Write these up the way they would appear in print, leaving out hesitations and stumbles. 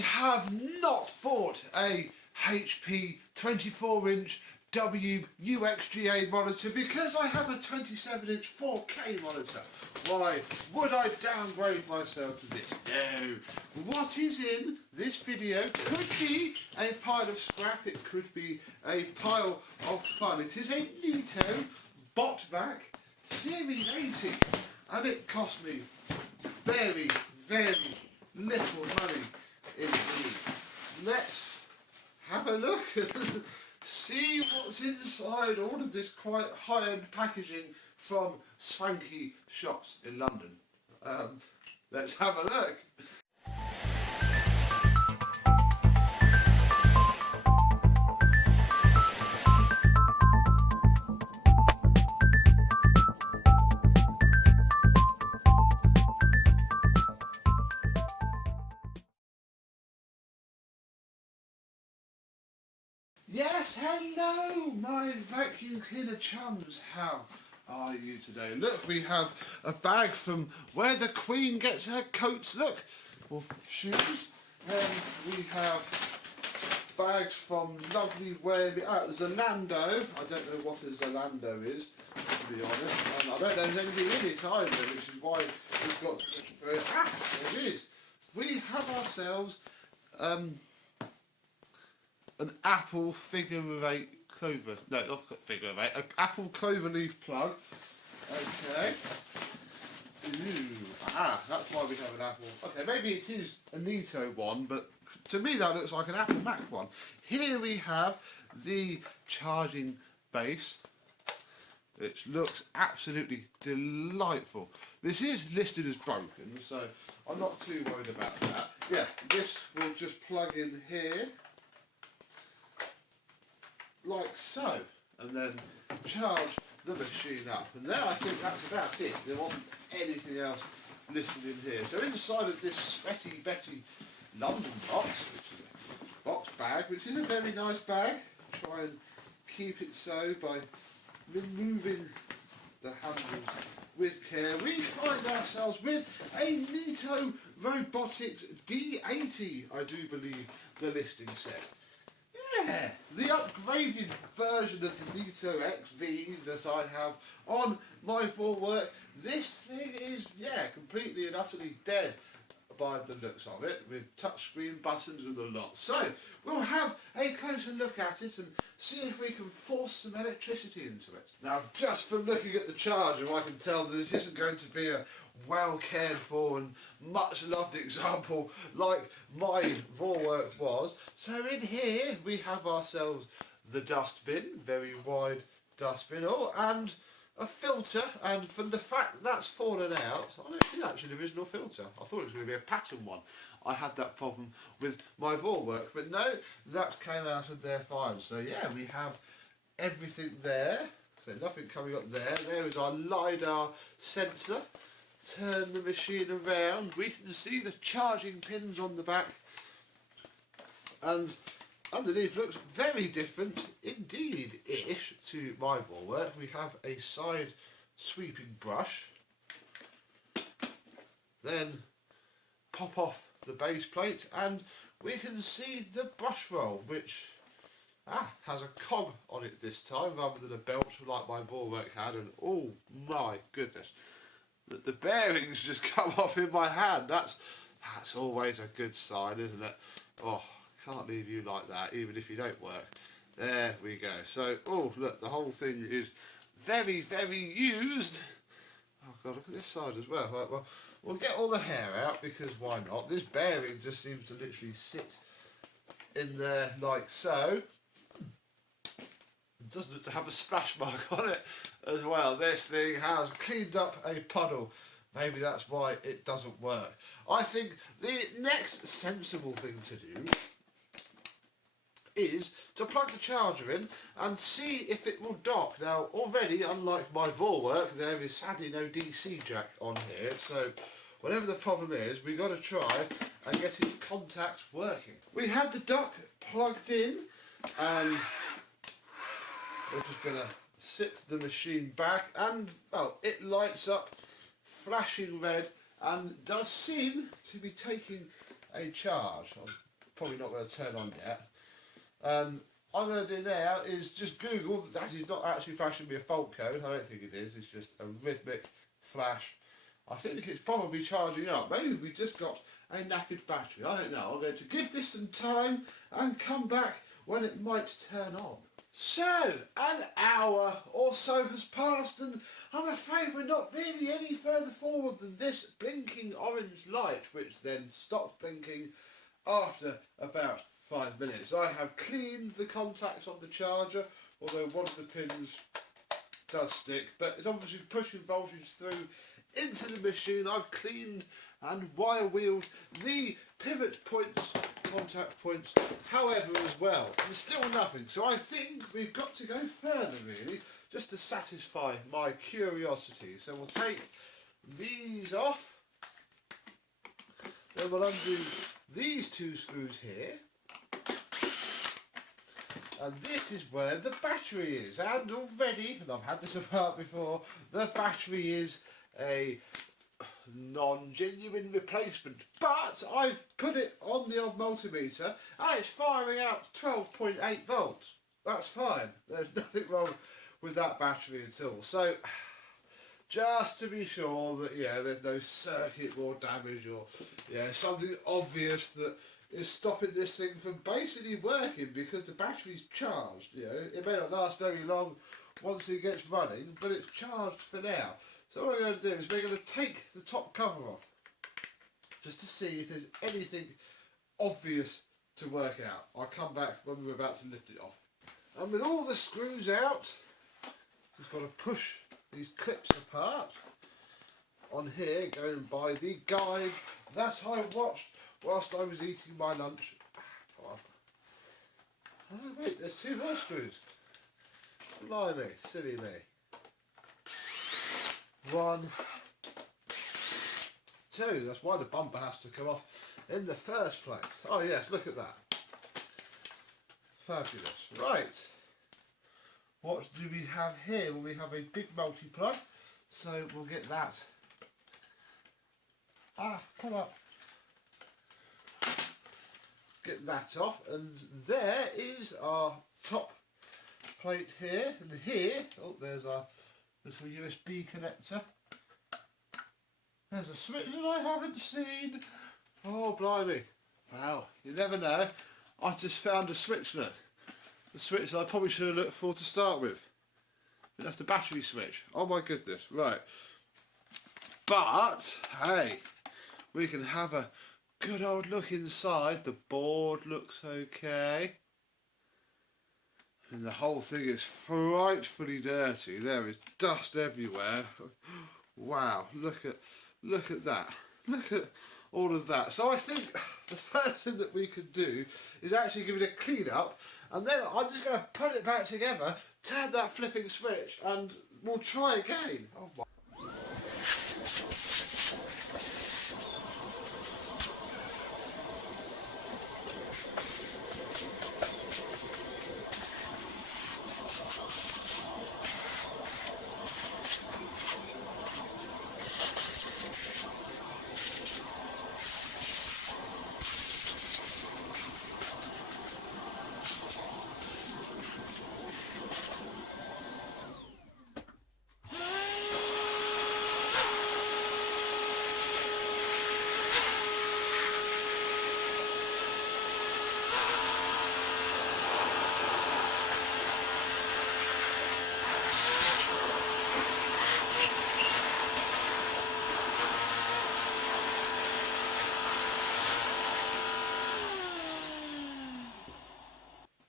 have not bought a HP 24-inch WUXGA monitor because I have a 27-inch 4K monitor. Why would I downgrade myself to this? No. What is in this video could be a pile of scrap, it could be a pile of fun. It is a Neato Botvac Series 80 and it cost me very, very little money indeed. Let's have a look and see what's inside all of this quite high-end packaging from swanky shops in London. Let's have a look. Yes, hello my vacuum cleaner chums, how are you today? Look, we have a bag from where the Queen gets her coats, look, or shoes, and we have bags from lovely Zalando. I don't know what a Zalando is, to be honest, and I don't know there's anything in it either, which is why we've got to look for it. Ah, there it is. We have ourselves an Apple figure of 8 clover, no, not figure of 8, an Apple clover leaf plug. Okay. Ooh, that's why we have an Apple. Okay, maybe it is a Neato one, but to me that looks like an Apple Mac one. Here we have the charging base, which looks absolutely delightful. This is listed as broken, so I'm not too worried about that. Yeah, this will just plug in here, like so, and then charge the machine up, and there I think that's about it. There wasn't anything else listed in here. So inside of this sweaty Betty London box, which is a box bag, which is a very nice bag, try and keep it so by removing the handles with care, we find ourselves with a Neato Robotics D80, I do believe the listing said. Yeah, the upgraded version of the Neato XV that I have on my Vorwerk. This thing is, yeah, completely and utterly dead by the looks of it, with touchscreen buttons and the lot. So, we'll have a closer look at it and see if we can force some electricity into it. Now, just from looking at the charger, I can tell that this isn't going to be a well cared for and much loved example like my Vorwerk was. So in here, we have ourselves the dustbin, very wide dustbin, and a filter, and from the fact that's fallen out, I don't think that's an original filter. I thought it was going to be a pattern one. I had that problem with my Vorwerk, but no, that came out of there fine. So yeah, we have everything there, so nothing coming up there. There is our LiDAR sensor. Turn the machine around, we can see the charging pins on the back, and underneath looks very different indeed-ish to my Vorwerk. We have a side sweeping brush, then pop off the base plate and we can see the brush roll, which has a cog on it this time rather than a belt like my Vorwerk had, and oh my goodness, the bearings just come off in my hand. That's always a good sign, isn't it? Oh, can't leave you like that, even if you don't work. There we go. So, oh look, the whole thing is very, very used. Oh god, look at this side as well. Right, well, we'll get all the hair out because why not? This bearing just seems to literally sit in there like so. It doesn't have a splash mark on it as well. This thing has cleaned up a puddle. Maybe that's why it doesn't work. I think the next sensible thing to do is to plug the charger in and see if it will dock. Now already, unlike my Vorwerk, there is sadly no DC jack on here, so whatever the problem is, we've got to try and get its contacts working. We had the dock plugged in and we're just going to sit the machine back and, well, it lights up flashing red and does seem to be taking a charge. I'll probably not going to turn on yet. I'm going to do now is just Google, that is not actually flashing me a fault code, I don't think it is, it's just a rhythmic flash. I think it's probably charging up. Maybe we just got a knackered battery, I don't know. I'm going to give this some time and come back when it might turn on. So, an hour or so has passed and I'm afraid we're not really any further forward than this blinking orange light, which then stopped blinking after about 5 minutes. I have cleaned the contacts on the charger, although one of the pins does stick, but it's obviously pushing voltage through into the machine. I've cleaned and wire wheeled the pivot points, contact points, however, as well. There's still nothing, so I think we've got to go further really, just to satisfy my curiosity. So we'll take these off, then we'll undo these two screws here, and this is where the battery is. And already, and I've had this apart before, the battery is a non-genuine replacement, but I've put it on the old multimeter and it's firing out 12.8 volts. That's fine, there's nothing wrong with that battery at all. So just to be sure that there's no circuit board damage or something obvious that is stopping this thing from basically working, because the battery's charged. It may not last very long once it gets running, but it's charged for now. So what I'm going to do is we're going to take the top cover off, just to see if there's anything obvious to work out. I'll come back when we're about to lift it off. And with all the screws out, just got to push these clips apart on here, going by the guide that I watched whilst I was eating my lunch. Come on. Oh wait, there's 2 more screws. Blimey, silly me. 1, 2, that's why the bumper has to come off in the first place. Oh yes, look at that. Fabulous. Right, what do we have here? Well, we have a big multi-plug, so we'll get that. Come up. Get that off, and there is our top plate here, and here, oh, there's our little USB connector. There's a switch that I haven't seen. Oh blimey. Wow, you never know. I just found a switch, look. The switch that I probably should have looked for to start with. But that's the battery switch. Oh my goodness, right. But, hey, we can have a good old look inside. The board looks okay. And the whole thing is frightfully dirty. There is dust everywhere. Wow, look at that. Look at all of that. So I think the first thing that we could do is actually give it a clean up, and then I'm just going to put it back together, turn that flipping switch, and we'll try again. Oh my.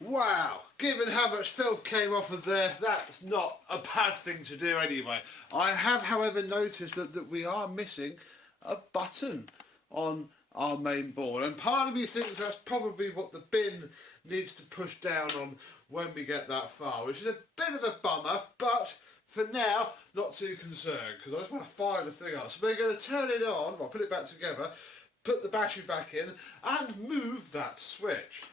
Wow, given how much filth came off of there, that's not a bad thing to do anyway. I have, however, noticed that we are missing a button on our main board, and part of me thinks that's probably what the bin needs to push down on when we get that far, which is a bit of a bummer, but for now, not too concerned, because I just want to fire the thing up. So we're going to turn it on, I'll put it back together, put the battery back in, and move that switch.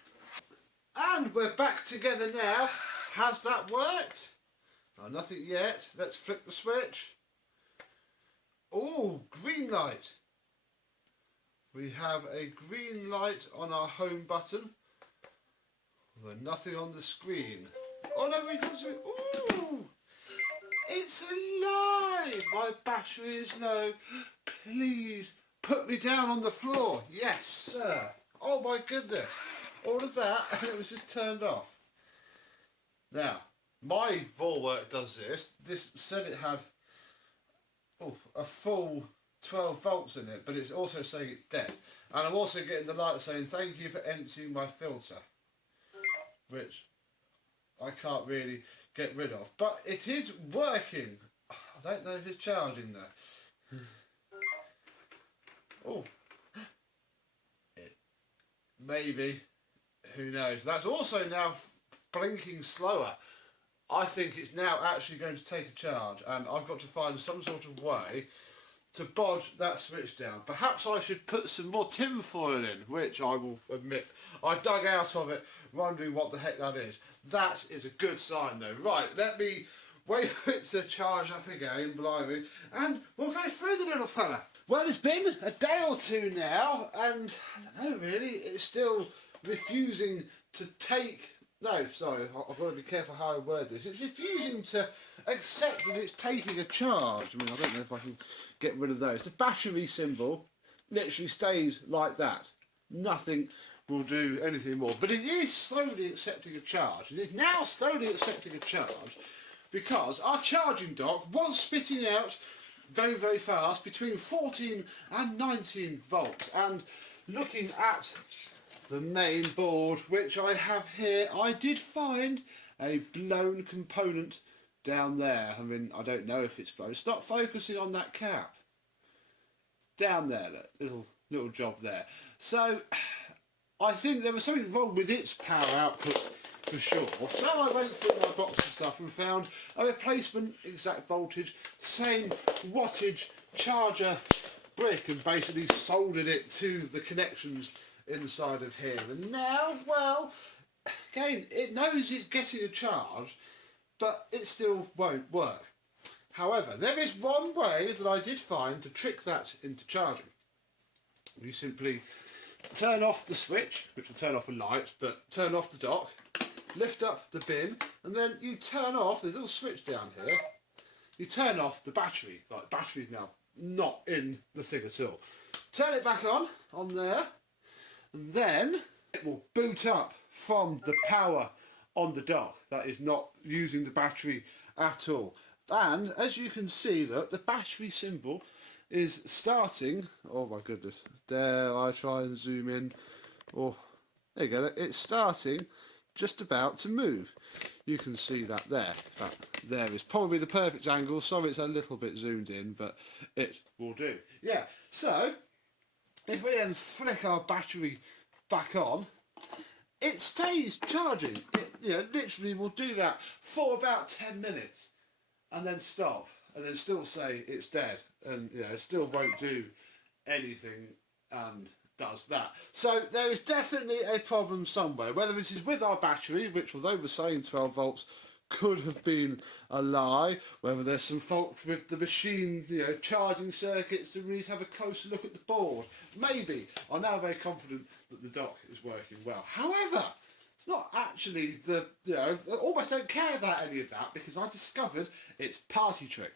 And we're back together now. Has that worked? No, nothing yet. Let's flick the switch. Oh, green light. we have a green light on our home button, although nothing on the screen. Oh no, we got to. Ooh! It's alive! My battery is low. Please put me down on the floor. Yes, sir. Oh my goodness. All of that and it was just turned off. Now, my Vorwerk does this. This said it had a full 12 volts in it, but it's also saying it's dead. And I'm also getting the light saying thank you for emptying my filter, which I can't really get rid of. But it is working. I don't know if it's charging though. Oh, maybe. Who knows? That's also now blinking slower. I think it's now actually going to take a charge, and I've got to find some sort of way to bodge that switch down. Perhaps I should put some more tin foil in, which I will admit I dug out of it wondering what the heck that is. That is a good sign though. Right, let me wait for it to charge up again, blimey, and we'll go through the little fella. Well, it's been a day or two now, and I don't know really, it's still refusing to take... No, sorry, I've got to be careful how I word this. It's refusing to accept that it's taking a charge. I mean, I don't know if I can get rid of those. The battery symbol literally stays like that. Nothing will do anything more. But it is slowly accepting a charge. It is now slowly accepting a charge because our charging dock was spitting out very, very fast between 14 and 19 volts. And looking at the main board, which I have here, I did find a blown component down there. I mean, I don't know if it's blown. Stop focusing on that cap. Down there, that little job there. So, I think there was something wrong with its power output for sure. So I went through my box of stuff and found a replacement exact voltage, same wattage charger brick, and basically soldered it to the connections inside of here. And now, well, again, it knows it's getting a charge, but it still won't work. However, there is one way that I did find to trick that into charging. You simply turn off the switch, which will turn off a light, but turn off the dock, lift up the bin, and then you turn off, there's a little switch down here, you turn off the battery. Like, the battery's now not in the thing at all. Turn it back on there, and then it will boot up from the power on the dock. That is not using the battery at all. And as you can see, look, the battery symbol is starting. Oh my goodness, dare I try and zoom in? Oh, there you go, it's starting just about to move. You can see that there. That there is probably the perfect angle. Sorry it's a little bit zoomed in, but it will do. Yeah, so if we then flick our battery back on, it stays charging. It literally will do that for about 10 minutes and then stop and then still say it's dead, and it still won't do anything and does that. So there is definitely a problem somewhere, whether it is with our battery, which although we're saying 12 volts could have been a lie, whether there's some fault with the machine, charging circuits, and we need to have a closer look at the board. Maybe. I'm now very confident that the dock is working well. However, it's not actually I almost don't care about any of that, because I discovered its party trick.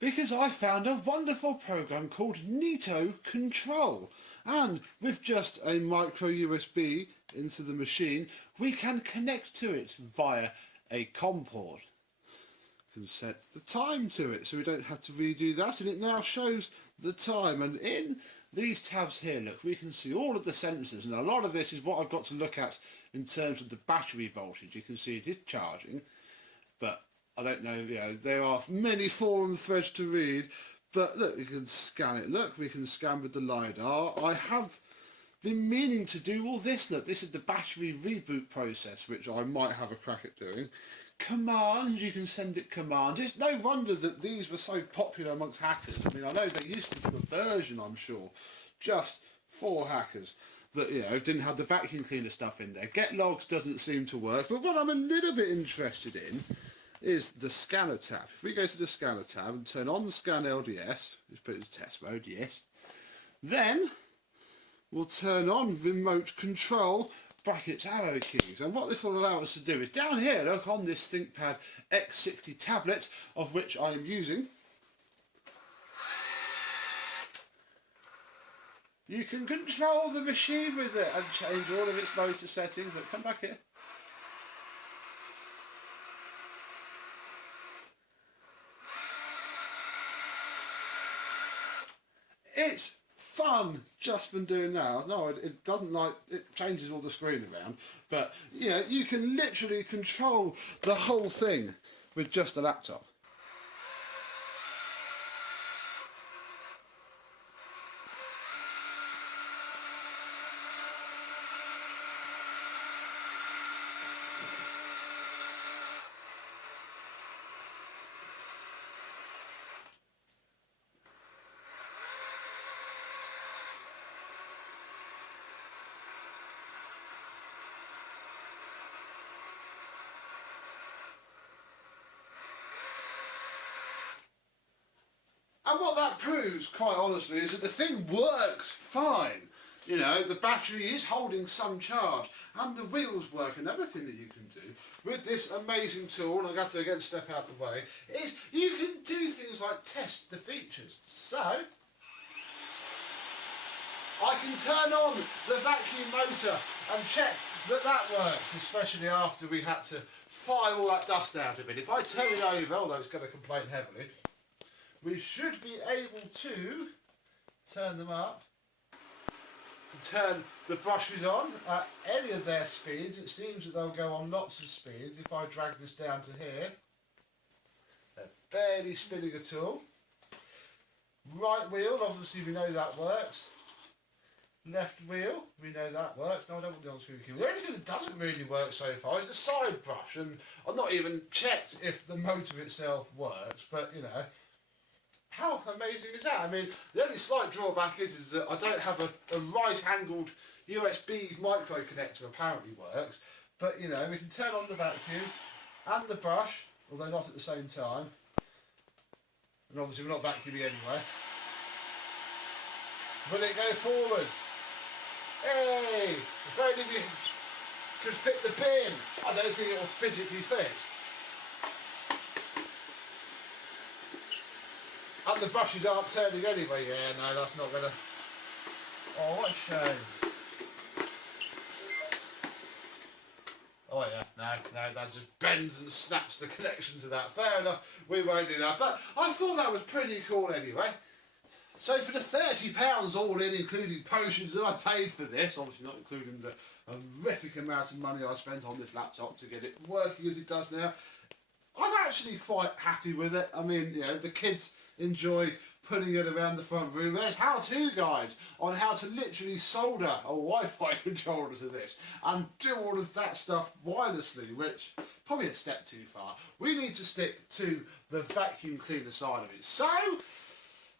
Because I found a wonderful program called Neato Control. And with just a micro USB into the machine, we can connect to it via a COM port. We can set the time to it, so we don't have to redo that, and it now shows the time. And in these tabs here, look, we can see all of the sensors, and a lot of this is what I've got to look at in terms of the battery voltage. You can see it is charging, but I don't know, there are many forum threads to read. But look, we can scan it. Look, we can scan with the LiDAR. I have been meaning to do all this. Look, this is the battery reboot process, which I might have a crack at doing. Commands, you can send it commands. It's no wonder that these were so popular amongst hackers. I mean, I know they used to do a version, I'm sure, just for hackers that, didn't have the vacuum cleaner stuff in there. Get logs doesn't seem to work. But what I'm a little bit interested in is the scanner tab. If we go to the scanner tab and turn on the scan LDS, just put it in test mode, yes, then we'll turn on remote control brackets arrow keys. And what this will allow us to do is down here, look, on this ThinkPad X60 tablet, of which I am using, you can control the machine with it and change all of its motor settings. Look, come back here. It's fun just from doing now. No, it doesn't, like, it changes all the screen around, but yeah, you can literally control the whole thing with just a laptop. And what that proves, quite honestly, is that the thing works fine. You know, the battery is holding some charge, and the wheels work. Another thing that you can do with this amazing tool, and I've got to again step out the way, is you can do things like test the features. So, I can turn on the vacuum motor and check that that works, especially after we had to file all that dust out of it. If I turn it over, although it's going to complain heavily, we should be able to turn them up and turn the brushes on at any of their speeds. It seems that they'll go on lots of speeds. If I drag this down to here, they're barely spinning at all. Right wheel, obviously we know that works. Left wheel, we know that works. No, I don't want the on-screen keyboard. The only thing that doesn't really work so far is the side brush, and I've not even checked if the motor itself works, but you know, how amazing is that? I mean, the only slight drawback is that I don't have a right-angled USB micro connector, apparently works, but you know, we can turn on the vacuum and the brush, although not at the same time, and obviously we're not vacuuming anyway. Will it go forward? Hey! If only we could fit the bin. I don't think it will physically fit. And the brushes aren't turning anyway. Yeah, no, that's not gonna... Oh, what a shame. Oh yeah, no, that just bends and snaps the connection to that. Fair enough, we won't do that. But I thought that was pretty cool anyway. So for the £30 all in, including potions that I paid for this, obviously not including the horrific amount of money I spent on this laptop to get it working as it does now, I'm actually quite happy with it. I mean, you know, the kids enjoy putting it around the front room. There's how-to guides on how to literally solder a Wi-Fi controller to this and do all of that stuff wirelessly, which probably a step too far. We need to stick to the vacuum cleaner side of it. So,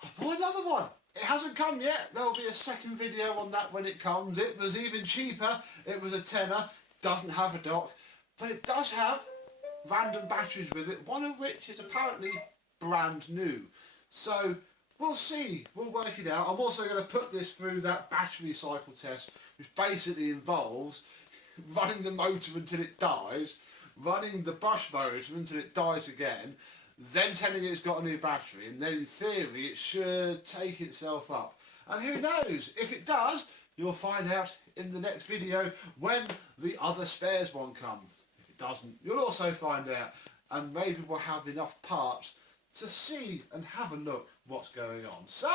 I bought another one. It hasn't come yet. There will be a second video on that when it comes. It was even cheaper. It was a tenner. Doesn't have a dock, but it does have random batteries with it, one of which is apparently brand new. So we'll see, we'll work it out. I'm also going to put this through that battery cycle test, which basically involves running the motor until it dies, running the brush motor until it dies again, then telling it it's got a new battery, and then in theory it should take itself up. And who knows, if it does, you'll find out in the next video when the other spares one comes. If it doesn't, you'll also find out, and maybe we'll have enough parts to see and have a look what's going on. So,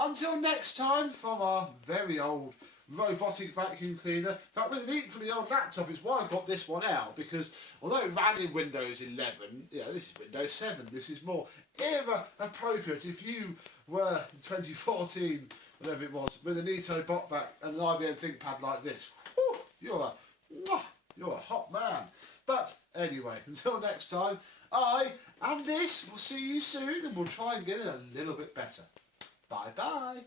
until next time, from our very old robotic vacuum cleaner, in fact with an equally old laptop, is why I got this one out, because although it ran in Windows 11, you know, this is Windows 7, this is more era appropriate. If you were in 2014, whatever it was, with a Neato Botvac and an IBM ThinkPad like this, whew, you're a hot man. But anyway, until next time, I and this will see you soon, and we'll try and get it a little bit better. Bye bye.